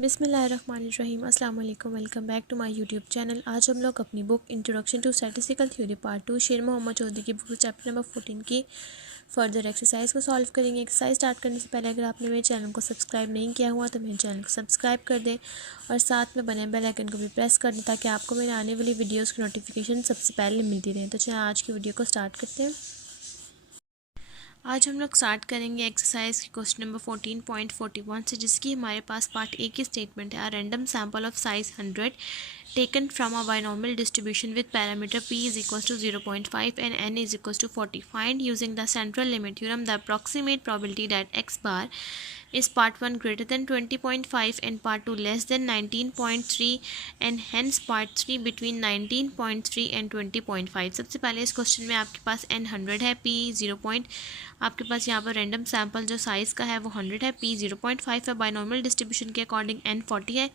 बिस्मिल्लाहिर्रहमानिर्रहीम। अस्सलाम वालेकुम। Welcome back to my YouTube channel. आज हम लोग अपनी book introduction to statistical theory part 2 Sher Mohammad Chaudhary की बुक चैप्टर नंबर 14 की फर्दर एक्सरसाइज को सॉल्व करेंगे। एक्सरसाइज स्टार्ट करने से पहले अगर आपने मेरे चैनल को सब्सक्राइब नहीं किया हुआ तो मेरे चैनल को सब्सक्राइब कर दें और साथ में बने बेल आइकन को भी प्रेस कर दें ताकि आपको मेरे आने वाली वीडियोज़ की नोटिफिकेशन सबसे पहले मिलती रहे। तो चलिए आज की वीडियो को स्टार्ट करते हैं। आज हम लोग स्टार्ट करेंगे एक्सरसाइज की क्वेश्चन नंबर 14.41 से, जिसकी हमारे पास पार्ट ए की स्टेटमेंट है। Random sample of size 100 taken from a binomial distribution with parameter p is equals to 0.5 and n is equals to 40. Find using the central limit theorem the approximate probability that x bar is part 1 greater than 20.5 and part 2 less than 19.3 and hence part 3 between 19.3 and 20.5। सबसे पहले इस question में आपके पास n 100 है, p 0. आपके पास यहाँ पर random sample जो साइज़ का है वो 100 है, p 0.5 है, बाइनॉमियल डिस्ट्रीब्यूशन के अकॉर्डिंग n 40 है।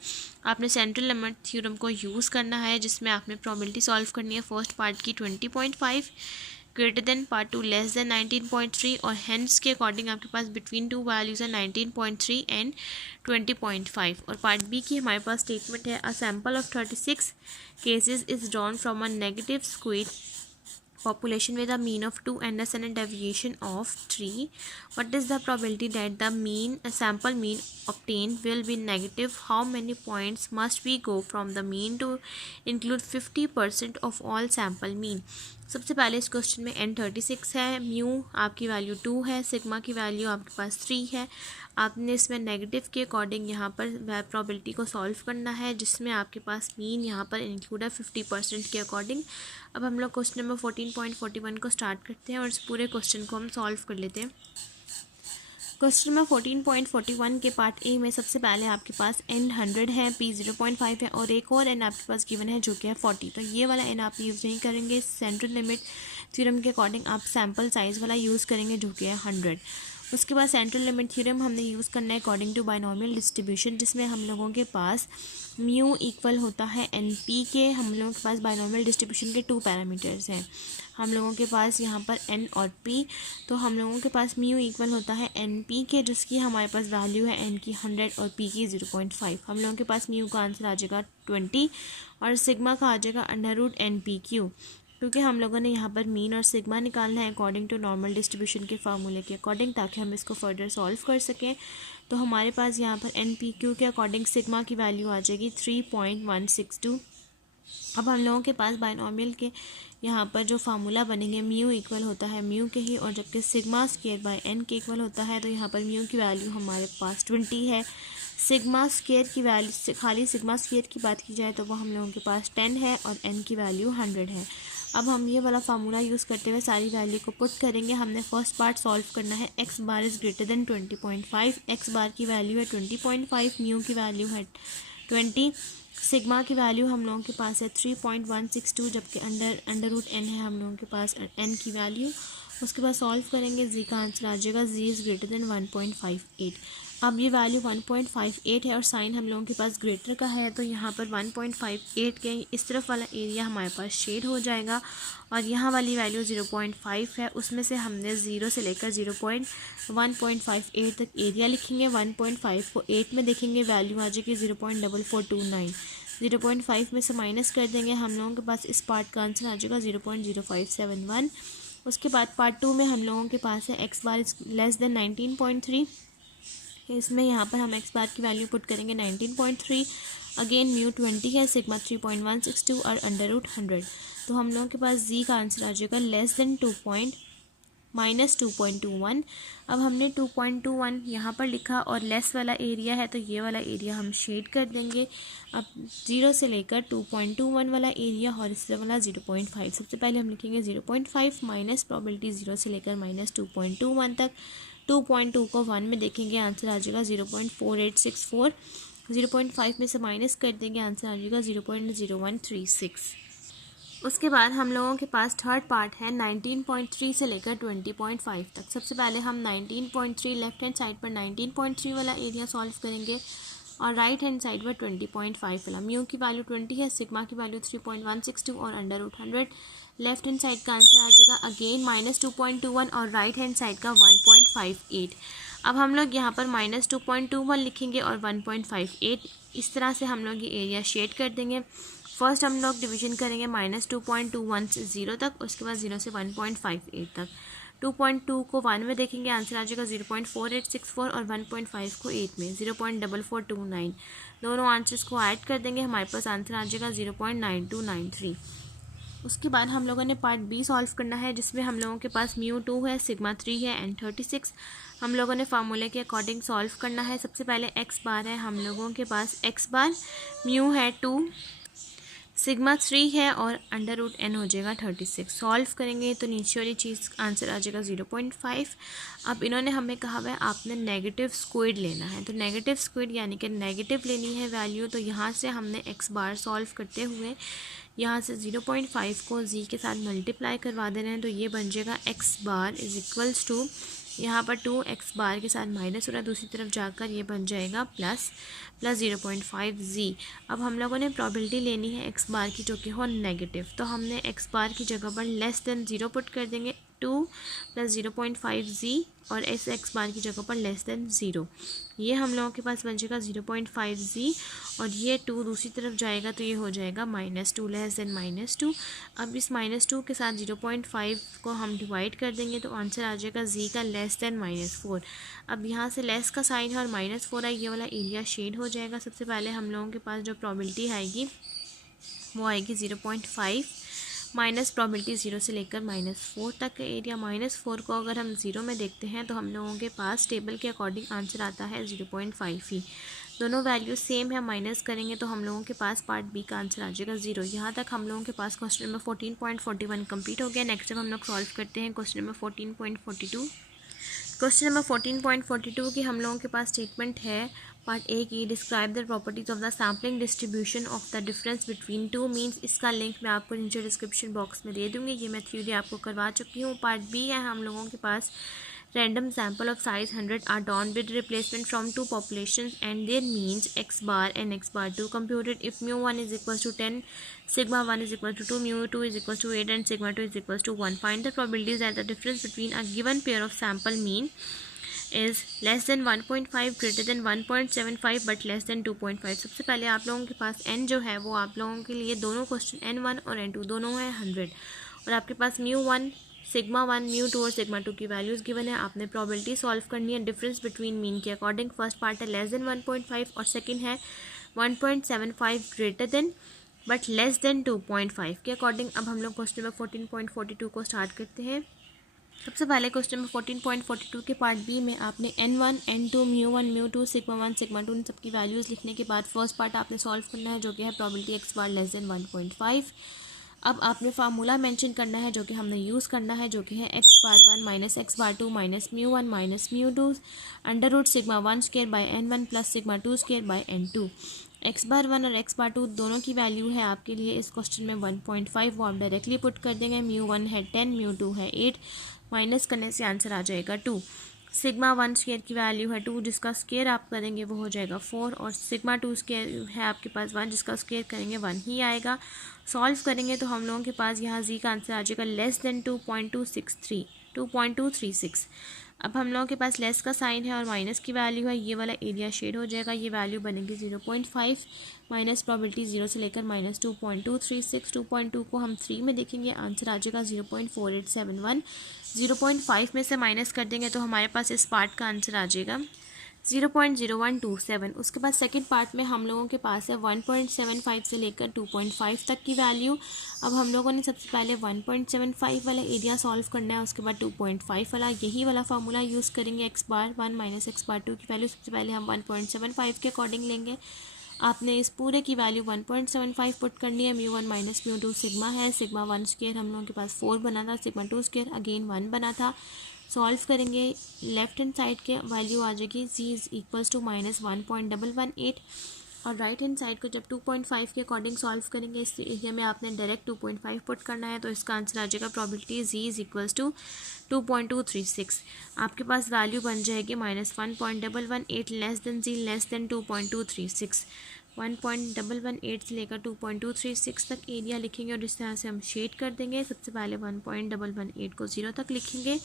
आपने सेंट्रल लिमिट थ्योरम को यूज़ करना है जिसमें आपने प्रोबेबिलिटी सॉल्व करनी है। फर्स्ट पार्ट की 20.5 greater than, part 2 less than 19.3 और हेंस के अकॉर्डिंग आपके पास बिटवीन टू वैल्यूज़ है 19.3 एंड 20.5। और पार्ट बी की हमारे पास स्टेटमेंट है अ sample of 36 cases is drawn from a negative square population with a mean of 2 and a standard deviation of 3. What is the probability that the sample mean obtained will be negative? How many points must we go from the mean to include 50% of all sample mean? सबसे पहले इस question में n 36 है, mu आपकी value 2 है, sigma की value आपके पास 3 है। आपने इसमें नेगेटिव के अकॉर्डिंग यहाँ पर प्रोबेबिलिटी को सॉल्व करना है जिसमें आपके पास मीन यहाँ पर इंक्लूड है 50% के अकॉर्डिंग। अब हम लोग क्वेश्चन नंबर 14.41 को स्टार्ट करते हैं और इस पूरे क्वेश्चन को हम सॉल्व कर लेते हैं। क्वेश्चन नंबर 14.41 के पार्ट ए में सबसे पहले आपके पास n 100 है, p 0.5 है और एक और n आपके पास गिवन है जो कि है 40। तो ये वाला n आप यूज़ नहीं करेंगे, सेंट्रल लिमिट थ्योरम के अकॉर्डिंग आप सैम्पल साइज़ वाला यूज़ करेंगे जो कि है 100। उसके बाद सेंट्रल लिमिट थ्योरम हमने यूज़ करना है अकॉर्डिंग टू बाइनॉमियल डिस्ट्रीब्यूशन, जिसमें हम लोगों के पास म्यू इक्वल होता है एन पी के। हम लोगों के पास बाइनॉमियल डिस्ट्रीब्यूशन के 2 पैरामीटर्स हैं हम लोगों के पास यहाँ पर n और p। तो हम लोगों के पास म्यू इक्वल होता है एन पी के, जिसकी हमारे पास वैल्यू है n की 100 और p की 0.5। हम लोगों के पास म्यू का आंसर आ जाएगा 20 और सिग्मा का आ जाएगा √n/p/q, क्योंकि हम लोगों ने यहाँ पर मीन और सिग्मा निकालना है अकॉर्डिंग टू नॉर्मल डिस्ट्रीब्यूशन के फार्मूले के अकॉर्डिंग, ताकि हम इसको फर्दर सॉल्व कर सकें। तो हमारे पास यहाँ पर NPQ के अकॉर्डिंग सिग्मा की वैल्यू आ जाएगी 3.162। अब हम लोगों के पास बाइनॉमियल के यहाँ पर जो फार्मूला बनेंगे, म्यू इक्वल होता है म्यू के ही और जबकि सिग्मा स्क्वायर बाय n के इक्वल होता है। तो यहाँ पर म्यू की वैल्यू हमारे पास 20 है, सिग्मा स्क्वायर की वैल्यू, खाली सिग्मा स्क्वायर की बात की जाए तो वो हम लोगों के पास 10 है और n की वैल्यू 100 है। अब हम ये वाला फार्मूला यूज़ करते हुए सारी वैल्यू को पुट करेंगे। हमने फर्स्ट पार्ट सॉल्व करना है, x bar is greater than 20.5, x bar की वैल्यू है 20.5, म्यू की वैल्यू है 20, सिग्मा की वैल्यू हम लोगों के पास है 3.162, जबकि अंडर रूट n है हम लोगों के पास n की वैल्यू। उसके बाद सॉल्व करेंगे, जी का आंसर आ जाएगा जी इज़ ग्रेटर देन 1.58। अब ये वैल्यू 1.58 है और साइन हम लोगों के पास ग्रेटर का है, तो यहाँ पर 1.58 के इस तरफ वाला एरिया हमारे पास शेड हो जाएगा और यहाँ वाली वैल्यू 0.5 है, उसमें से हमने 0 से लेकर 1.58 तक एरिया लिखेंगे। 1.5 को 8 में देखेंगे, वैल्यू आ जाएगी 0.4429। 0.5 में से माइनस कर देंगे, हम लोगों के पास इस पार्ट का आंसर आ जाएगा 0.0571। उसके बाद पार्ट 2 में हम लोगों के पास है एक्स बार लेस देन 19.3। इसमें यहाँ पर हम एक्स बार की वैल्यू पुट करेंगे 19.3, अगेन म्यू 20 है, सिग्मा 3.162 और अंडर रूट 100। तो हम लोगों के पास जी का आंसर आ जाएगा लेस देन -2.21। अब हमने 2.21 यहाँ पर लिखा और लेस वाला एरिया है तो ये वाला एरिया हम शेड कर देंगे। अब 0 से लेकर 2.21 वाला एरिया और इस वाला 0.5। सबसे पहले हम लिखेंगे 0.5 माइनस प्रोबेबिलिटी 0 से लेकर -2.21 तक। 2.2 को 1 में देखेंगे, आंसर आ जाएगा 0.4864। 0.5 में से माइनस कर देंगे, आंसर आ जाएगा 0.0136। उसके बाद हम लोगों के पास थर्ड पार्ट है 19.3 से लेकर 20.5 तक। सबसे पहले हम 19.3 लेफ्ट हैंड साइड पर 19.3 वाला एरिया सॉल्व करेंगे और राइट हैंड साइड पर 20.5 वाला। म्यू की वैल्यू 20 है, सिग्मा की वैल्यू 3.162 और under root 100। Left hand side का आंसर आ जाएगा अगेन -2.21 और राइट हैंड साइड का 1.58। अब हम लोग यहाँ पर -2.21 लिखेंगे और 1.58, इस तरह से हम लोग ये एरिया शेड कर देंगे। फर्स्ट हम लोग डिवीजन करेंगे -2.21 से 0 तक, उसके बाद 0 से 1.58 तक। 2.2 को 1 में देखेंगे, आंसर आ जाएगा 0.4864 और 1.5 को 8 में 0.4429। दोनों आंसर्स को ऐड कर देंगे, हमारे पास आंसर आ जाएगा 0.9293। उसके बाद हम लोगों ने पार्ट बी सॉल्व करना है, जिसमें हम लोगों के पास μ2 है, सिग्मा 3 है एंड 36। हम लोगों ने फार्मूले के अकॉर्डिंग सॉल्व करना है। सबसे पहले x बार है हम लोगों के पास, x बार म्यू है 2, सिग्मा 3 है और √n हो जाएगा 36। सॉल्व करेंगे तो नीचे वाली चीज़ आंसर आ जाएगा 0.5। अब इन्होंने हमें कहा हुआ है आपने नेगेटिव स्क्वायर्ड लेना है, तो नेगेटिव स्क्वायर्ड यानी कि नेगेटिव लेनी है वैल्यू। तो यहाँ से हमने x बार सॉल्व करते हुए यहाँ से 0.5 को z के साथ मल्टीप्लाई करवा देना है, तो ये बन जाएगा x bar is equals to, यहाँ पर 2x बार के साथ माइनस हो रहा है, दूसरी तरफ जाकर ये बन जाएगा प्लस 0.5z। अब हम लोगों ने प्रोबेबिलिटी लेनी है x बार की जो कि हो नेगेटिव, तो हमने x बार की जगह पर लेस देन 0 पुट कर देंगे, 2 + 0.5z और x बार की जगह पर लेस देन 0। ये हम लोगों के पास बन जाएगा 0.5z और ये 2 दूसरी तरफ जाएगा तो ये हो जाएगा -2 लेस देन -2। अब इस -2 के साथ 0.5 को हम डिवाइड कर देंगे तो आंसर आ जाएगा z का लेस देन -4। अब यहाँ से लेस का साइन है और -4 है, ये वाला एरिया शेड हो जाएगा। सबसे पहले हम लोगों के पास जो प्रोबेबिलिटी आएगी वो आएगी 0.5 माइनस प्रोबेबिलिटी 0 से लेकर -4 तक का एरिया। -4 को अगर हम 0 में देखते हैं तो हम लोगों के पास टेबल के अकॉर्डिंग आंसर आता है 0.5 ही। दोनों वैल्यू सेम है, माइनस करेंगे तो हम लोगों के पास पार्ट बी का आंसर आ जाएगा 0। यहाँ तक हम लोगों के पास क्वेश्चन नंबर 14.41 कंप्लीट हो गया। नेक्स्ट टाइम हम लोग सॉल्व करते हैं क्वेश्चन नंबर 14.42। क्वेश्चन नंबर 14.42 की हम लोगों के पास स्टेटमेंट है पार्ट ए की, describe the properties of the sampling distribution of the difference between two means. इसका लिंक मैं आपको नीचे डिस्क्रिप्शन बॉक्स में दे दूँगी, ये मैं थ्योरी आपको करवा चुकी हूँ। पार्ट बी है हम लोगों के पास, random sample of size 100 are drawn with replacement from two populations and their means x bar and x bar 2 computed if μ1 is equals to 10, sigma 1 is equal to 2, μ2 is equals to 8 and sigma 2 is equals to 1. Find the probabilities that the difference between a given pair of sample mean is less than 1.5, greater than 1.75 but less than 2.5। सबसे पहले आप लोगों के पास n जो है वो आप लोगों के लिए दोनों क्वेश्चन n1 और n2 दोनों है 100 और आपके पास μ1 सिग्मा 1 μ2 और सिग्मा 2 की वैल्यूज़ गिवन है। आपने प्रोबेबिलिटी सॉल्व करनी है डिफरेंस बिटवीन मीन के अकॉर्डिंग। फर्स्ट पार्ट है लेस देन 1.5 और सेकंड है 1.75 greater than but less than 2.5 के अकॉर्डिंग। अब हम लोग क्वेश्चन नंबर 14.42 को स्टार्ट करते हैं। सबसे पहले क्वेश्चन नंबर 14.42 के पार्ट बी में आपने n1 n2 μ1 μ2 सिग्मा 1 सिग्मा 2 इन सबकी वैल्यूज़ लिखने के बाद फर्स्ट पार्ट आपने सॉल्व करना है जो कि है प्रोबेबिलिटी x बार लेस देन 1.5। अब आपने फार्मूला मेंशन करना है जो कि हमने यूज़ करना है जो कि है x bar 1 minus x bar 2 minus μ1 minus μ2 under √ sigma 1 square by n1 plus sigma 2 square by n2। x bar 1 और x बार 2 दोनों की वैल्यू है आपके लिए इस क्वेश्चन में 1.5, वो आप डायरेक्टली पुट कर देंगे। μ1 है 10, μ2 है 8, माइनस करने से आंसर आ जाएगा 2। सिग्मा 1 स्क्वायर की वैल्यू है 2, जिसका स्क्वायर आप करेंगे वो हो जाएगा 4 और सिग्मा 2 स्क्वायर है आपके पास 1, जिसका स्क्वायर करेंगे 1 ही आएगा। सॉल्व करेंगे तो हम लोगों के पास यहाँ जी का आंसर आ जाएगा लेस देन 2.236। अब हम लोगों के पास लेस का साइन है और माइनस की वैल्यू है, ये वाला एरिया शेड हो जाएगा। ये वैल्यू बनेगी 0.5 माइनस प्रोबेबिलिटी 0 से लेकर -2.236। 2.2 को हम 3 में देखेंगे, आंसर आ जाएगा 0.4871। 0.5 में से माइनस कर देंगे तो हमारे पास इस पार्ट का आंसर आ जाएगा 0.0127। उसके बाद सेकंड पार्ट में हम लोगों के पास है 1.75 से लेकर 2.5 तक की वैल्यू। अब हम लोगों ने सबसे पहले 1.75 वाला एरिया सॉल्व करना है, उसके बाद 2.5 वाला, यही वाला फार्मूला यूज़ करेंगे। x bar 1 minus x bar 2 की वैल्यू सबसे पहले हम 1.75 के अकॉर्डिंग लेंगे। आपने इस पूरे की वैल्यू 1.75 पुट करनी है। μ1 माइनस μ2 सिग्मा है, सिग्मा 1 स्क्वायर हम लोगों के पास 4 बना था, सिग्मा 2 स्क्वायर अगेन 1 बना था। सॉल्व करेंगे लेफ्ट हैंड साइड के वैल्यू आ जाएगी z इज इक्वल्स टू -1.118 और राइट हैंड साइड को जब 2.5 के अकॉर्डिंग सॉल्व करेंगे इस एरिया में आपने डायरेक्ट 2.5 पुट करना है, तो इसका आंसर आ जाएगा probability z is equals to 2.236। आपके पास वैल्यू बन जाएगी -1.118 less than z less than 2.236। 1.118 से लेकर 2.236 तक एरिया लिखेंगे और इस तरह से हम शेड कर देंगे। सबसे पहले 1.118 को 0 तक लिखेंगे,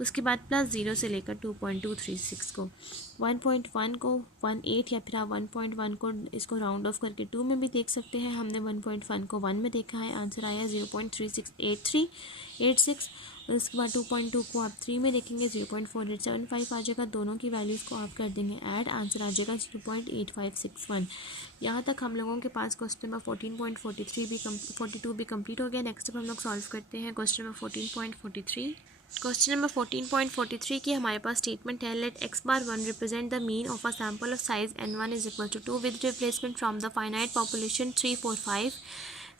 उसके बाद +0 से लेकर 2.236 को, 1.1 को 18 या फिर आप 1.1 को इसको राउंड ऑफ करके 2 में भी देख सकते हैं। हमने 1.1 को 1 में देखा है, आंसर आया 0.368386। और उसके बाद 2.2 को आप 3 में देखेंगे, 0.4875 आ जाएगा। दोनों की वैल्यूज़ को आप कर देंगे ऐड, आंसर आ जाएगा 0.8561। यहाँ तक हम लोगों के पास क्वेश्चन नंबर 42 भी कंप्लीट हो गया। नेक्स्ट अब हम लोग सॉल्व करते हैं क्वेश्चन नंबर 14.43। क्वेश्चन नंबर 14.43 की हमारे पास स्टेटमेंट है, let x⁴ represent the mean of a sample of size n1 is equal to 2 with replacement from the finite population 3, 4, 5.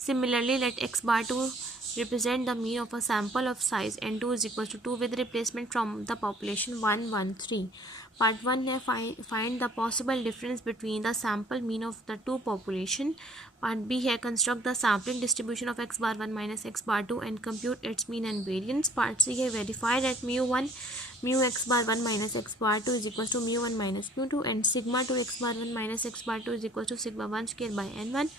Similarly, let x⁴ represent the mean of a sample of size n2 is equal to 2 with replacement from the population 1, 1, 3. Part 1 है find the possible difference between the sample mean of the two population. Part B है construct the sampling distribution of x⁴1 minus x⁴2 and compute its mean and variance. Part C है verify that mu1 mu x⁴1 minus x⁴2 is equal to mu1 minus mu2 and sigma 2 x⁴1 minus x⁴2 is equal to sigma 1 square by n1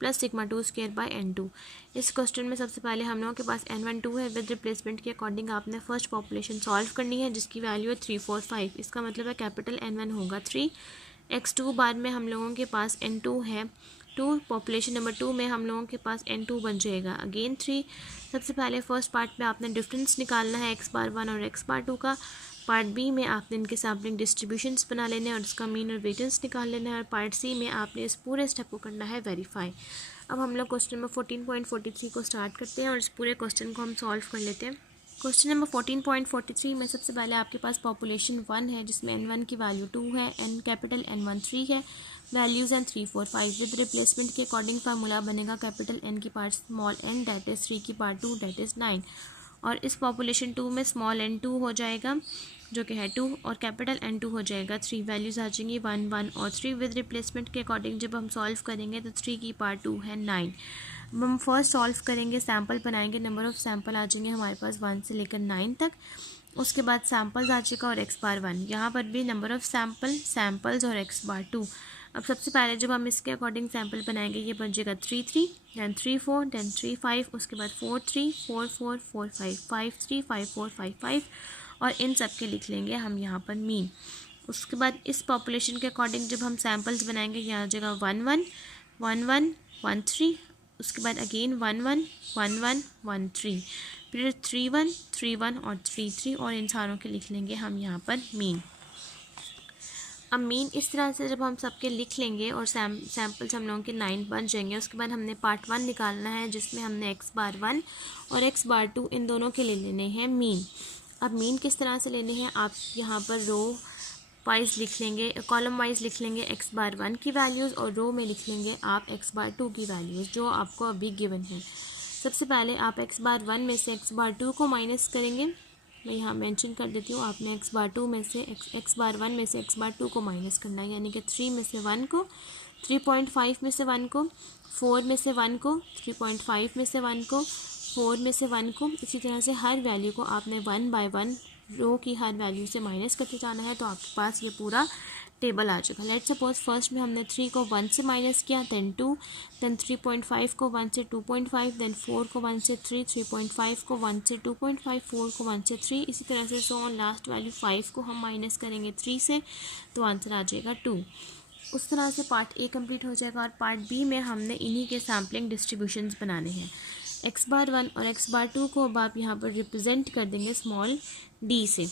plus sigma 2 square by n2। इस question में सबसे पहले हम लोगों के पास n1 2 है, with replacement के according आपने फर्स्ट पॉपुलेशन सॉल्व करनी है जिसकी वैल्यू है 3, 4, 5। इसका मतलब है कैपिटल N1 होगा 3, x2 बाद में हम लोगों के पास n2 है 2, पॉपुलेशन नंबर 2 में हम लोगों के पास n2 बन जाएगा अगेन 3। सबसे पहले फर्स्ट पार्ट में आपने डिफरेंस निकालना है x⁴1 और x⁴2 का। पार्ट बी में आपने इनके सैम्पलिंग डिस्ट्रीब्यूशंस बना लेने हैं और उसका मीन और वेरिएंस निकाल लेना है। और पार्ट सी में आपने इस पूरे स्टेप को करना है वेरीफाई। अब हम लोग क्वेश्चन नंबर 14.43 को स्टार्ट करते हैं और इस पूरे क्वेश्चन को हम सॉल्व कर लेते हैं। क्वेश्चन नंबर 14.43 में सबसे पहले आपके पास पॉपुलेशन 1 है जिसमें n1 की वैल्यू 2 है, n कैपिटल N1 3 है, वैल्यूज़ हैं 3, 4, 5। विद रिप्लेसमेंट के अकॉर्डिंग फार्मूला बनेगा कैपिटल N की part small n that is 3 की पार्ट 2 डेट इज़ 9। और इस पॉपुलेशन 2 में स्मॉल n2 हो जाएगा जो कि है 2 और कैपिटल N2 हो जाएगा 3। वैल्यूज़ आ जाएंगी 1, 1 और 3। विद रिप्लेसमेंट के अकॉर्डिंग जब हम सॉल्व करेंगे तो 3 की पार्ट 2 है 9। अब हम फर्स्ट सॉल्व करेंगे, सैम्पल बनाएंगे, नंबर ऑफ़ सैम्पल आ जाएंगे हमारे पास 1 से लेकर 9 तक। उसके बाद सैम्पल्स आ जाएगा और x⁴1, यहाँ पर भी नंबर ऑफ़ सैम्पल्स और x⁴2। अब सबसे पहले जब हम इसके अकॉर्डिंग सैम्पल बनाएंगे ये बन जाएगा 3, 3, दैन 3, 4, दैन 3, 5, उसके बाद 4, 3, 4, 4, 4, 5, 5, 3, 5, 4, 5, 5 और इन सब के लिख लेंगे हम यहाँ पर मीन। उसके बाद इस पॉपुलेशन के अकॉर्डिंग जब हम सैम्पल्स बनाएंगे यहाँ आ जाएगा 1, 1, 1, 1, 1, 3, उसके बाद अगेन 1, 1, 1, 1, 1, 3, फिर 3, 1, 3, 1 और 3, 3 और इन सारों के लिख लेंगे हम यहाँ पर मीन। अब मीन इस तरह से जब हम सबके लिख लेंगे और सैम्पल्स हम लोगों के 9 बन जाएंगे, उसके बाद हमने पार्ट 1 निकालना है जिसमें हमने x⁴1 और x⁴2 इन दोनों के ले लेने हैं मीन। अब मीन किस तरह से लेने हैं, आप यहाँ पर रो वाइज लिख लेंगे, कॉलम वाइज लिख लेंगे x⁴1 की वैल्यूज़ और रो में लिख लेंगे आप x⁴2 की वैल्यूज़ जो आपको अभी गिवन है। सबसे पहले आप x⁴1 में से x⁴2 को माइनस करेंगे, मैं यहाँ मेंशन कर देती हूँ। आपने x⁴2 में से x⁴1 में से x⁴2 को माइनस करना है, यानी कि 3 में से 1 को, 3.5 में से 1 को, 4 में से 1 को, 3.5 में से 1 को, 4 में से 1 को। इसी तरह से हर वैल्यू को आपने 1 बाय 1 रो की हर वैल्यू से माइनस करते जाना है तो आपके पास ये पूरा टेबल आ जाएगा। लेट सपोज फर्स्ट में हमने 3 को 1 से माइनस किया, दैन 2, दैन 3.5 को 1 से 2.5, दैन 4 को 1 से 3, 3.5 को 1 से 2.5, 4 को 1 से 3, इसी तरह से सो ऑन। लास्ट वैल्यू 5 को हम माइनस करेंगे 3 से तो आंसर आ जाएगा 2। उस तरह से पार्ट ए कंप्लीट हो जाएगा। और पार्ट बी में हमने इन्हीं के सैम्पलिंग डिस्ट्रीब्यूशंस बनाने हैं। x⁴1 और x⁴2 को अब आप यहाँ पर रिप्रेजेंट कर देंगे स्मॉल d से।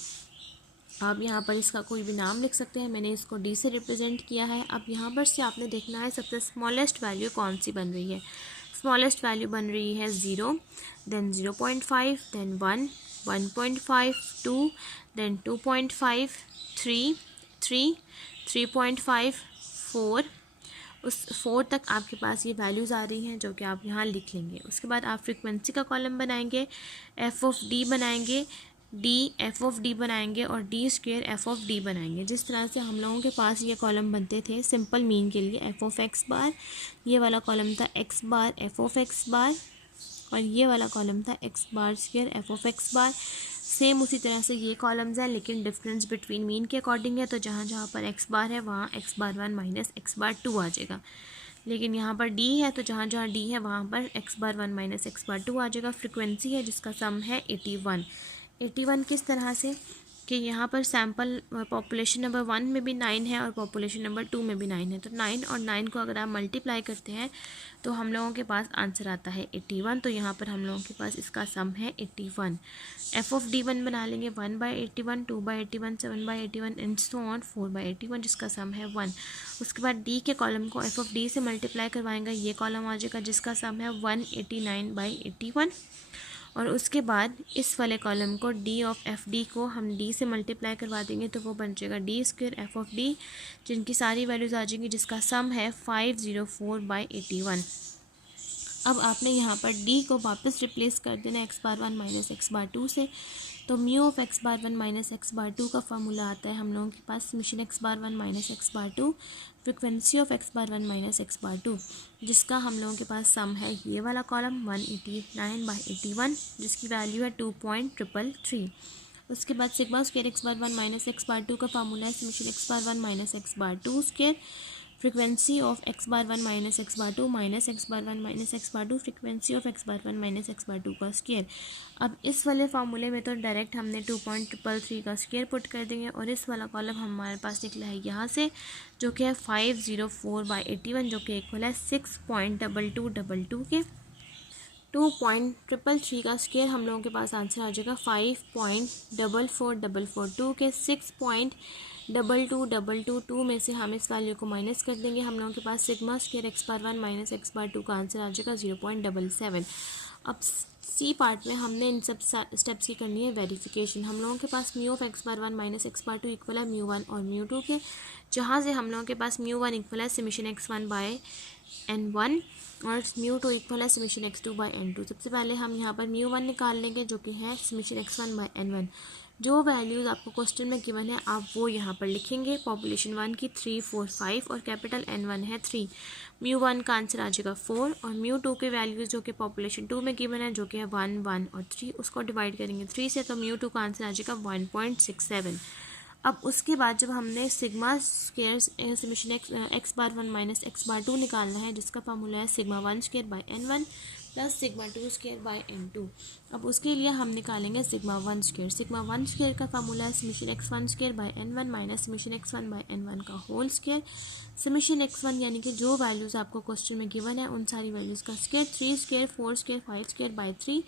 आप यहाँ पर इसका कोई भी नाम लिख सकते हैं, मैंने इसको d से रिप्रेजेंट किया है। अब यहाँ पर से आपने देखना है सबसे स्मॉलेस्ट वैल्यू कौन सी बन रही है। स्मॉलेस्ट वैल्यू बन रही है 0, देन 0.5, देन 1, 1.5, 2, देन 2.5, 3, 3, 3.5, 4, उस 4 तक आपके पास ये वैल्यूज़ आ रही हैं जो कि आप यहाँ लिख लेंगे। उसके बाद आप फ्रीक्वेंसी का कॉलम बनाएंगे, एफ ऑफ डी बनाएंगे, डी एफ ऑफ डी बनाएंगे और D square f of D बनाएंगे। जिस तरह से हम लोगों के पास ये कॉलम बनते थे सिंपल मीन के लिए, एफ ऑफ एक्स बार, ये वाला कॉलम था x bar f of x bar और ये वाला कॉलम था x bar square f of x bar. Same उसी तरह से ये कॉलम्स हैं, लेकिन डिफरेंस बिटवीन मीन के अकॉर्डिंग है, तो जहाँ जहाँ पर एक्स बार है वहाँ x bar 1 minus x bar 2 आ जाएगा। लेकिन यहाँ पर डी है तो जहाँ जहाँ डी है वहाँ पर x bar 1 minus x bar 2 आ जाएगा। फ्रिक्वेंसी है जिसका सम है 81। 81 किस तरह से कि यहाँ पर सैम्पल पॉपुलेशन नंबर 1 में भी 9 है और पॉपुलेशन नंबर 2 में भी 9 है, तो 9 और 9 को अगर आप मल्टीप्लाई करते हैं तो हम लोगों के पास आंसर आता है 81। तो यहाँ पर हम लोगों के पास इसका सम है 81। एफ ऑफ डी 1 बना लेंगे 1/81, 2/81, 7/81 एंड सो ऑन 4/81 जिसका सम है 1। उसके बाद डी के कॉलम को एफ ऑफ डी से मल्टीप्लाई करवाएंगे, ये कॉलम आ जाएगा जिसका सम है 189/81। और उसके बाद इस वाले कॉलम को डी ऑफ एफ डी को हम डी से मल्टीप्लाई करवा देंगे तो वो बन जाएगा D square f of D, जिनकी सारी वैल्यूज़ आ जाएंगी जिसका सम है 504/81। अब आपने यहाँ पर डी को वापस रिप्लेस कर देना x bar 1 minus x bar 2 से, तो mu of x bar 1 minus x bar 2 का फार्मूला आता है हम लोगों के पास summation x bar 1 minus x bar 2 frequency of x bar 1 minus x bar 2, जिसका हम लोगों के पास सम है ये वाला कॉलम 189/81 जिसकी वैल्यू है 2.333। उसके बाद sigma square x bar 1 minus x bar 2 का फार्मूला है summation x bar 1 minus x bar 2 square frequency of x bar 1 minus x bar 2 minus x bar 1 minus x bar 2 frequency of x bar 1 minus x bar 2 का square. अब इस वाले फार्मूले में तो direct हमने 2.333 का स्क्वायर पुट कर देंगे और इस वाला कॉलम हमारे पास निकला है यहाँ से जो कि है 504/81 जो कि इक्वल है 6.2222 के। 2.333 का स्क्वायर हम लोगों के पास आंसर आ जाएगा 5.44442 के। 6.2222 में से हम इस वैल्यू को माइनस कर देंगे, हम लोगों के पास sigma square x bar 1 minus x bar 2 का आंसर आ जाएगा 0.77। अब सी पार्ट में हमने इन सब स्टेप्स की करनी है वेरिफिकेशन। हम लोगों के पास mu of x bar 1 minus x bar 2 equal है म्यू 1 और म्यू 2 के, जहाँ से हम लोगों के पास म्यू 1 इक्वल है समेशन x1/n1 और म्यू 2 इक्वल है समेशन x2/n2। सबसे पहले हम यहाँ पर म्यू 1 निकाल लेंगे जो कि है समेशन x1/n1। जो वैल्यूज़ आपको क्वेश्चन में गिवन है आप वो यहाँ पर लिखेंगे। पॉपुलेशन 1 की 3, 4, 5 और कैपिटल N1 है 3। म्यू 1 का आंसर आ जाएगा 4 और म्यू 2 के वैल्यूज़ जो कि पॉपुलेशन 2 में गिवन है जो कि है 1, 1 और 3, उसको डिवाइड करेंगे 3 से तो म्यू 2 का आंसर आ जाएगा 1.67। अब उसके बाद जब हमने sigma square summation x bar 1 minus x bar 2 निकालना है जिसका फार्मूला है sigma 1 square by N1 plus sigma 2 square by N2। अब उसके लिए हम निकालेंगे सिग्मा 1 स्क्वायर। सिग्मा 1 स्क्वायर का फार्मूला है summation x1 square by N1 minus summation x1 by N1 का होल स्क्वायर। समेशन x1 यानी कि जो वैल्यूज़ आपको क्वेश्चन में गिवन है उन सारी वैल्यूज़ का square 3 square 4 square 5 square by 3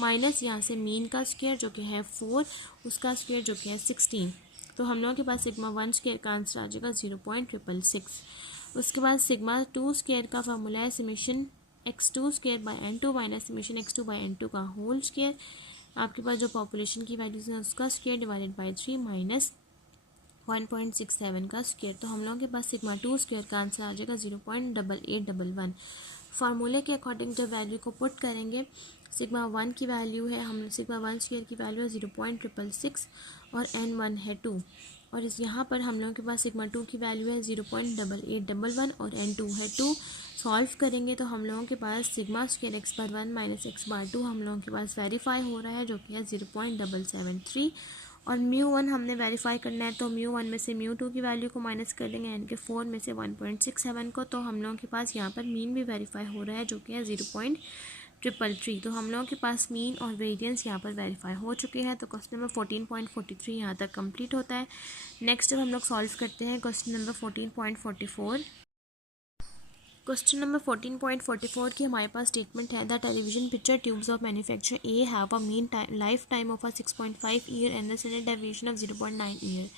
minus यहाँ से मीन का स्क्वायर जो कि है 4 उसका स्क्वायर जो कि है 16। तो हम लोगों के पास सिग्मा 1 स्क्वायर का आंसर आ जाएगा 0.666। उसके बाद सिग्मा 2 स्क्वायर का फार्मूला है summation x2 square by N2 minus summation x2 by N2 का होल स्क्वायर। आपके पास जो पॉपुलेशन की वैल्यूज है उसका स्क्वायर डिवाइडेड बाई 3 माइनस 1.67 का स्क्वायर। तो हम लोगों के पास सिग्मा 2 स्क्वायर का आंसर आ जाएगा 0.8811। फार्मूले के अकॉर्डिंग जब वैल्यू को पुट करेंगे सिग्मा 1 की वैल्यू है हम सिग्मा 1 स्क्वायर की वैल्यू है 0.666 और N1 है 2 और इस यहाँ पर हम लोगों के पास सिग्मा 2 की वैल्यू है 0.8811 और N2 है 2। सॉल्व करेंगे तो हम लोगों के पास sigma square x bar 1 minus x bar 2 हम लोगों के पास वेरीफाई हो रहा है जो कि है 0.773 और म्यू 1 हमने वेरीफाई करना है तो म्यू 1 में से म्यू 2 की वैल्यू को माइनस कर देंगे यानी कि 4 में से 1.67 को। तो हम लोगों के पास यहाँ पर मीन भी वेरीफाई हो रहा है जो कि है 0.333। तो हम लोगों के पास मीन और वेरिएंस यहाँ पर वेरीफाई हो चुके हैं। तो क्वेश्चन नंबर 14.43 यहाँ तक कंप्लीट होता है। नेक्स्ट हम लोग सॉल्व करते हैं क्वेश्चन नंबर 14.44। क्वेश्चन नंबर 14.44 की हमारे पास स्टेटमेंट है the television picture tubes of manufacture A have a mean life time of 6.5 year and the standard deviation of 0.9 year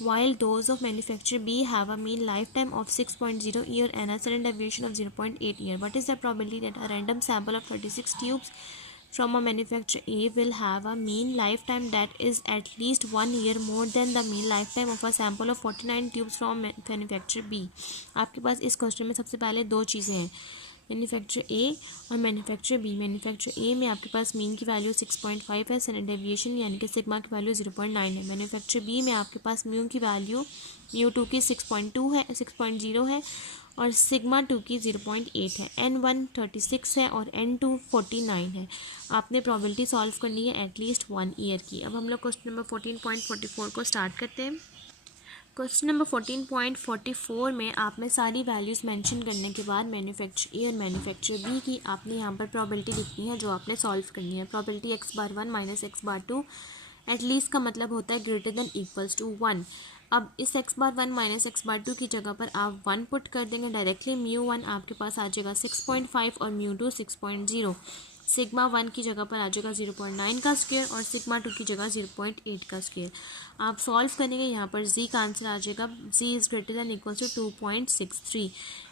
while those of manufacturer B have a mean lifetime of 6.0 year and a standard deviation of 0.8 year. What is the probability that a random sample of 36 tubes from a manufacturer A will have a mean lifetime that is at least 1 year more than the mean lifetime of a sample of 49 tubes from manufacturer B? आपके पास इस question में सबसे पहले दो चीज़ें हैं। Manufacture ए और manufacture B. Manufacture ए में आपके पास मीन की वैल्यू 6.5 है, स्टैंडर्ड डेविएशन यानी कि सिग्मा की वैल्यू 0.9 है। मैन्युफैक्चर बी में आपके पास म्यू की वैल्यू म्यू2 की 6.0 है और सिग्मा 2 की 0.8 है। N1 36 है और N2 49 है। आपने प्रोबेबिलिटी सॉल्व करनी है एटलीस्ट 1 ईयर की। अब हम लोग क्वेश्चन नंबर 14.44 को स्टार्ट करते हैं। क्वेश्चन नंबर 14.44 में आप में सारी वैल्यूज़ मेंशन करने के बाद मैन्युफैक्चर ए और मैन्युफैक्चर बी की आपने यहाँ पर प्रोबेबिलिटी लिखनी है जो आपने सॉल्व करनी है। Probability x⁻1 minus x⁻2 at least का मतलब होता है ग्रेटर देन इक्वल्स टू 1। अब इस x⁻1 माइनस x⁻2 की जगह पर आप 1 पुट कर देंगे डायरेक्टली। म्यू1 आपके पास आ जाएगा 6.5 और म्यू2 6.0। सिग्मा 1 की जगह पर आ जाएगा 0.9 का स्क्वायर और सिग्मा 2 की जगह 0.8 का स्क्वायर। आप सॉल्व करेंगे, यहाँ पर z का आंसर आ जाएगा z is greater than equals to 2.63।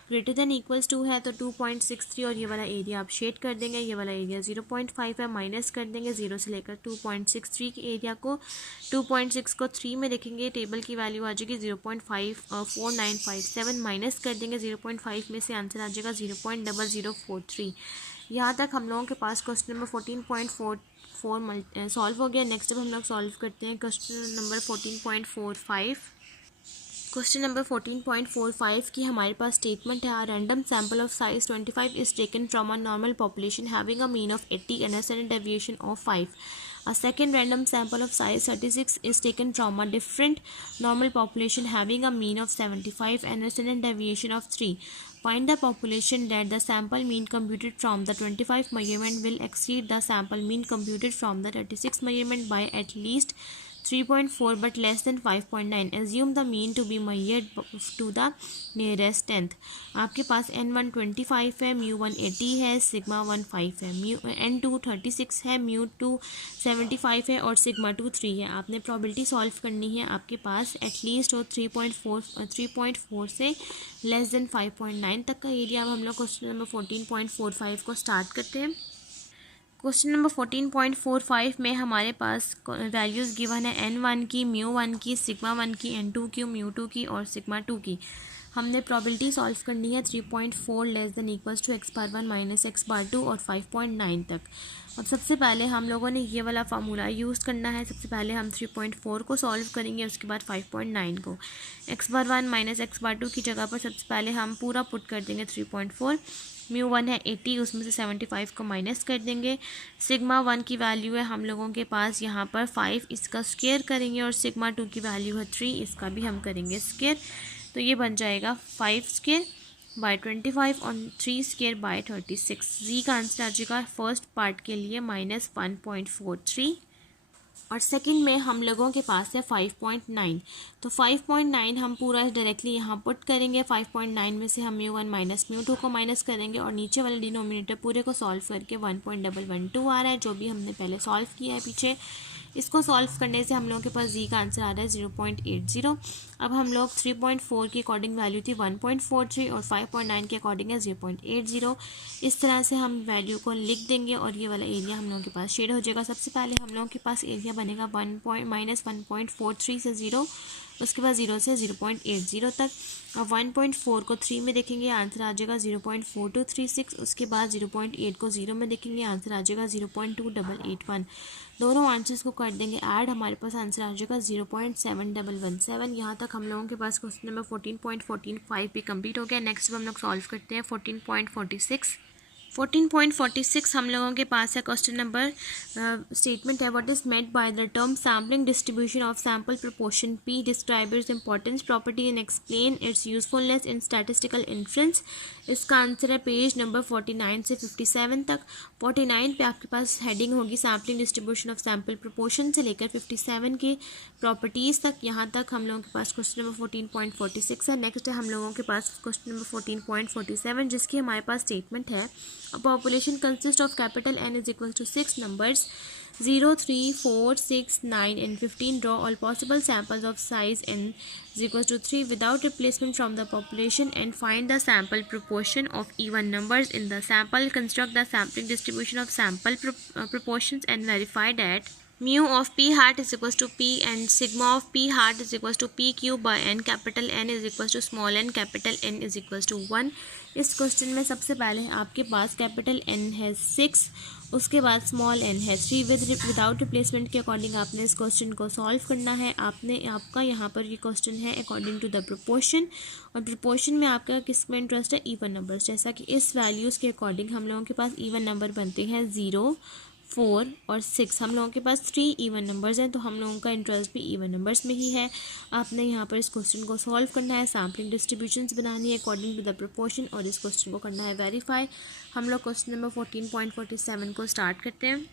Greater than equals 2 है तो 2.63 और ये वाला एरिया आप शेड कर देंगे। ये वाला एरिया 0.5 है, माइनस कर देंगे 0 से लेकर 2.63 के एरिया को। 2.6 को 3 में देखेंगे, टेबल की वैल्यू आ जाएगी 0.4957, माइनस कर देंगे 0.5 में से आंसर आ जाएगा 0.0043। यहाँ तक हम लोगों के पास क्वेश्चन नंबर 14.44 सॉल्व हो गया। नेक्स्ट अब हम लोग सॉल्व करते हैं क्वेश्चन नंबर 14.45। क्वेश्चन नंबर 14.45 की हमारे पास स्टेटमेंट है, random sample of size 25 is taken from a normal population having a mean of 80 and a standard deviation of 5. A second random sample of size 36 is taken from a different normal population having a mean of 75 and a standard deviation of 3. Find the population that the sample mean computed from the 25 measurement will exceed the sample mean computed from the 36 measurement by at least 3.4 but less than 5.9. Assume the mean to be measured to the nearest tenth. आपके पास N1 25 है, म्यू1 80 है, sigma 1 5 है, N2 36 है, म्यू2 75 है और sigma 2 3 है। आपने probability solve करनी है, आपके पास एटलीस्ट हो 3.4 से लेस देन 5.9 तक का एरिया। अब हम लोग क्वेश्चन नंबर 14.45 को स्टार्ट करते हैं। क्वेश्चन नंबर 14.45 में हमारे पास वैल्यूज़ गिवन है N1 की, म्यू1 की, सिग्मा 1 की, N2 की, म्यू2 की और सिग्मा 2 की। हमने प्रोबेबिलिटी सॉल्व करनी है 3.4 less than equals to x⁻1 minus x⁻2 और 5.9 तक। अब सबसे पहले हम लोगों ने ये वाला फार्मूला यूज़ करना है। सबसे पहले हम 3.4 को सॉल्व करेंगे, उसके बाद 5.9 को। x⁻1 माइनस x⁻2 की जगह पर सबसे पहले हम पूरा पुट कर देंगे 3.4। म्यू1 है 80, उसमें से 75 को माइनस कर देंगे। सिग्मा 1 की वैल्यू है हम लोगों के पास यहाँ पर 5, इसका स्क्वायर करेंगे और सिग्मा 2 की वैल्यू है 3, इसका भी हम करेंगे स्क्वायर। तो ये बन जाएगा 5 स्क्वायर बाय 25 और 3 स्क्वायर बाय 36। जी का आंसर आ जाएगा फर्स्ट पार्ट के लिए -1.43 और सेकंड में हम लोगों के पास है 5.9। तो 5.9 हम पूरा डायरेक्टली यहाँ पुट करेंगे। 5.9 में से हम म्यू1 माइनस म्यू2 को माइनस करेंगे और नीचे वाले डिनोमिनेटर पूरे को सॉल्व करके 1.112 आ रहा है, जो भी हमने पहले सॉल्व किया है पीछे। इसको सॉल्व करने से हम लोगों के पास जी का आंसर आ रहा है 0.80। अब हम लोग 3.4 की अकॉर्डिंग वैल्यू थी 1.43 और 5.9 के अकॉर्डिंग है 0.80। इस तरह से हम वैल्यू को लिख देंगे और ये वाला एरिया हम लोगों के पास शेड हो जाएगा। सबसे पहले हम लोगों के पास एरिया बनेगा -1.43 से 0, उसके बाद 0 से 0.80 तक। अब 1.4 को 3 में देखेंगे, आंसर आ जाएगा 0.4236। उसके बाद 0.8 को 0 में देखेंगे, आंसर आ जाएगा 0.2881। दोनों आंसर्स को कर देंगे ऐड, हमारे पास आंसर आ जाएगा 0.7117। यहाँ तक हम लोगों के पास क्वेश्चन नंबर 14.145 भी कंप्लीट हो गया। नेक्स्ट हम लोग सॉल्व करते हैं 14.46। 14.46 हम लोगों के पास है क्वेश्चन नंबर स्टेटमेंट है, what is meant by the term sampling distribution of sample proportion P, describe its importance property and explain it's usefulness in statistical inference. इसका आंसर है पेज नंबर 49 से 57 तक। 49 पे आपके पास हेडिंग होगी sampling distribution of sample proportion से लेकर 57 की प्रॉपर्टीज़ तक। यहाँ तक हम लोगों के पास क्वेश्चन नंबर 14.46 है। नेक्स्ट है हम लोगों के पास क्वेश्चन नंबर 14.47, जिसकी हमारे पास स्टेटमेंट है, a population consists of capital N is equal to 6 numbers 0, 3, 4, 6, 9 and 15. Draw all possible samples of size N is equal to 3 without replacement from the population and find the sample proportion of even numbers in the sample. Construct the sampling distribution of sample proportions and verify that mu of P hat is equal to P N, sigma of P hat is equal to P cube by N, capital N is equal to small N, capital N is equal to 1। इस question में सबसे पहले आपके पास capital N है 6, उसके बाद small N है 3। Without replacement के अकॉर्डिंग आपने इस क्वेश्चन को सॉल्व करना है। आपका यहाँ पर ये क्वेश्चन है अकॉर्डिंग टू द प्रोपोर्शन, और प्रोपोर्शन में आपका किस में इंटरेस्ट है, इवन नंबर्स। जैसा कि इस वैल्यूज़ के अकॉर्डिंग हम लोगों के पास इवन नंबर बनते हैं 0, 4 और 6। हम लोगों के पास 3 इवन नंबर्स हैं, तो हम लोगों का इंटरेस्ट भी इवन नंबर्स में ही है। आपने यहाँ पर इस क्वेश्चन को सॉल्व करना है, सैम्पलिंग डिस्ट्रीब्यूशंस बनानी है अकॉर्डिंग टू द प्रोपोर्शन, और इस क्वेश्चन को करना है वेरीफाई। हम लोग क्वेश्चन नंबर 14.47 को स्टार्ट करते हैं।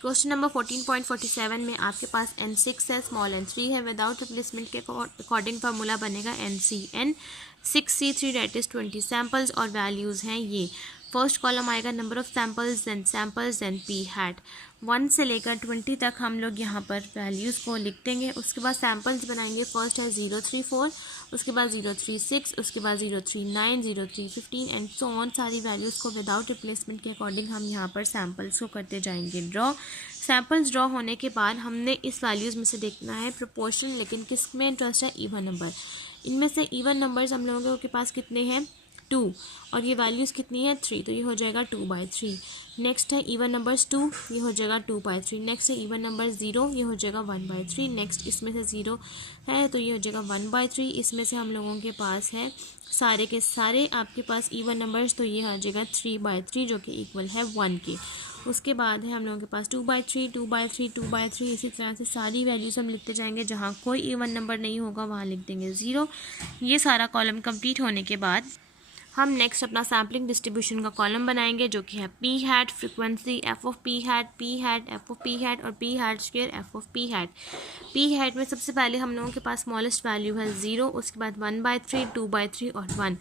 क्वेश्चन नंबर 14.47 में आपके पास n 6 है, स्मॉल n 3 है। विदाउट रिप्लेसमेंट के अकॉर्डिंग फार्मूला बनेगा NCN 6C3 that is 20 samples, और वैल्यूज़ हैं ये। फर्स्ट कॉलम आएगा number of samples then P hat. 1 से लेकर 20 तक हम लोग यहाँ पर वैल्यूज़ को लिख देंगे। उसके बाद सैम्पल्स बनाएंगे। फर्स्ट है 034, उसके बाद 036, उसके बाद 039, 035 एंड सो ऑन। सारी वैल्यूज़ को विदाउट रिप्लेसमेंट के अकॉर्डिंग हम यहाँ पर सैम्पल्स को करते जाएंगे ड्रॉ। सैम्पल्स ड्रॉ होने के बाद हमने इस वैल्यूज़ में से देखना है प्रोपोर्शन, लेकिन किस में इंटरेस्ट है, इवन नंबर। इनमें से इवन नंबर्स हम लोगों के पास कितने हैं, 2, और ये वैल्यूज़ कितनी है 3, तो ये हो जाएगा 2/3। नेक्स्ट है इवन नंबर्स 2, ये हो जाएगा 2/3। नेक्स्ट है इवन नंबर 0, ये हो जाएगा 1/3। नेक्स्ट इसमें से 0 है तो ये हो जाएगा 1/3। इसमें से हम लोगों के पास है सारे के सारे आपके पास इवन नंबर्स, तो ये आ जाएगा 3/3 जो कि इक्वल है 1 के। उसके बाद है हम लोगों के पास 2/3, 2/3, 2/3। इसी तरह से सारी वैल्यूज़ हम लिखते जाएंगे। जहाँ कोई इवन नंबर नहीं होगा वहाँ लिख देंगे 0। ये सारा कॉलम कंप्लीट होने के बाद हम नेक्स्ट अपना सैम्पलिंग डिस्ट्रीब्यूशन का कॉलम बनाएंगे, जो कि है p hat frequency f of p hat f of p hat और p hat square f of p hat. P hat में सबसे पहले हम लोगों के पास स्मॉलेस्ट वैल्यू है 0, उसके बाद 1/3, 2/3 और 1।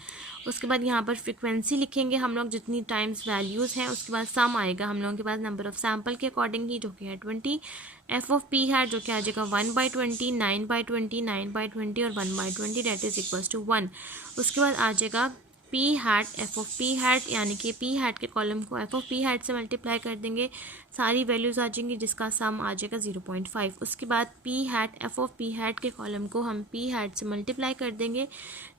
उसके बाद यहाँ पर फ्रीक्वेंसी लिखेंगे हम लोग जितनी टाइम्स वैल्यूज़ हैं। उसके बाद सम आएगा हम लोगों के पास नंबर ऑफ सैम्पल के अकॉर्डिंग ही, जो कि है 20। एफ ऑफ पी हैट जो कि आ जाएगा 1/20, 9/20, 9/20 और 1/20 डेट इज इक्वल्स टू 1। उसके बाद आ जाएगा P hat f of p hat, यानी कि पी हैट के कॉलम को एफ ऑफ पी हैट से मल्टीप्लाई कर देंगे। सारी वैल्यूज़ आ जाएंगी जिसका सम आ जाएगा 0.5। उसके बाद P hat f of p hat के कॉलम को हम पी हैट से मल्टीप्लाई कर देंगे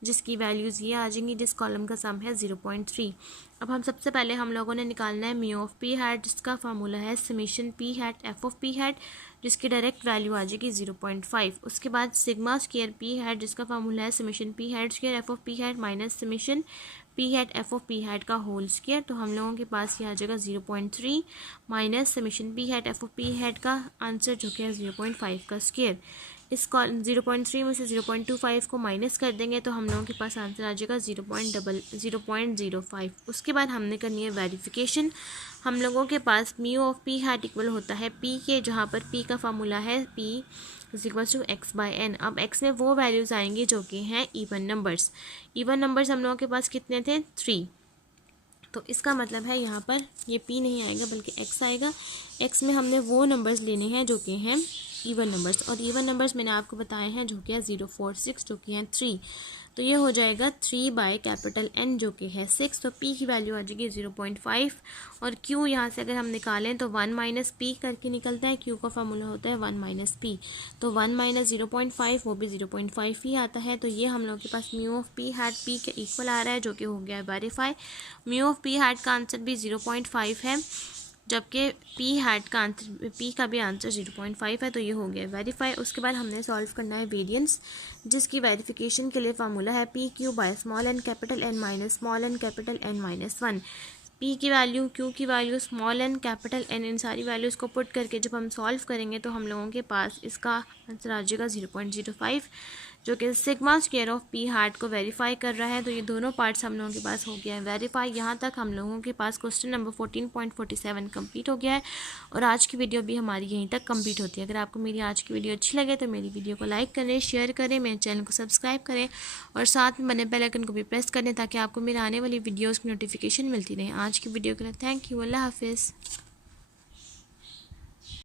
जिसकी वैल्यूज़ ये आ जाएंगी, जिस कॉलम का सम है 0.3। अब हम सबसे पहले हम लोगों ने निकालना है म्यू ऑफ पी हैट, जिसका फार्मूला है summation P hat f of p hat, जिसकी डायरेक्ट वैल्यू आ जाएगी 0.5। उसके बाद सिग्मा स्क्वायर पी हैट, जिसका फार्मूला है summation P hat square f of p hat minus summation P hat f of p hat का whole square. तो हम लोगों के पास ये आ जाएगा 0.3 minus summation P hat f of p hat का आंसर जो कि है 0.5 का स्क्वायर। इस 0.3 में से 0.25 को माइनस कर देंगे तो हम लोगों के पास आंसर आ जाएगा 0.05। उसके बाद हमने करनी है वेरिफिकेशन। हम लोगों के पास mu of p hat equal होता है पी के, जहाँ पर पी का फार्मूला है P is equal to x/n। अब x में वो वैल्यूज़ आएंगी जो कि हैं इवन नंबर्स। इवन नंबर्स हम लोगों के पास कितने थे, 3। तो इसका मतलब है यहाँ पर ये p नहीं आएगा बल्कि x आएगा। x में हमने वो नंबर्स लेने हैं जो कि हैं इवन नंबर्स, और इवन नंबर्स मैंने आपको बताए हैं जो कि है 046 जो कि हैं 3। तो ये हो जाएगा 3/N जो कि है 6। तो p की वैल्यू आ जाएगी 0.5, और q यहाँ से अगर हम निकालें तो 1 - p करके निकलता है। q का फार्मूला होता है 1 - p, तो 1 - 0.5 वो भी 0.5 ही आता है। तो ये हम लोग के पास mu of p hat p के इक्वल आ रहा है, जो कि हो गया है verify. Mu of p hat का आंसर भी 0.5 है, जबकि पी हैट का आंसर पी का भी आंसर 0.5 है। तो ये हो गया वेरीफाई। उसके बाद हमने सॉल्व करना है वेरिएंस, जिसकी वेरिफिकेशन के लिए फार्मूला है P Q by small N capital N minus small N capital N minus 1। P की वैल्यू, क्यू की value, small N capital N, इन सारी वैल्यूज़ को पुट करके जब हम सॉल्व करेंगे तो हम लोगों के पास इसका आंसर आ जाएगा 0.05, जो कि sigma square of p hat को वेरीफाई कर रहा है। तो ये दोनों पार्ट्स हम लोगों के पास हो गया है वेरीफाई। यहाँ तक हम लोगों के पास क्वेश्चन नंबर 14.47 कंप्लीट हो गया है, और आज की वीडियो भी हमारी यहीं तक कंप्लीट होती है। अगर आपको मेरी आज की वीडियो अच्छी लगे तो मेरी वीडियो को लाइक करें, शेयर करें, मेरे चैनल को सब्सक्राइब करें, और साथ में बने बेल आइकन को भी प्रेस करें ताकि आपको मेरे आने वाली वीडियोज़ की नोटिफिकेशन मिलती रहे। आज की वीडियो के लिए थैंक यू। अल्लाह हाफिज़।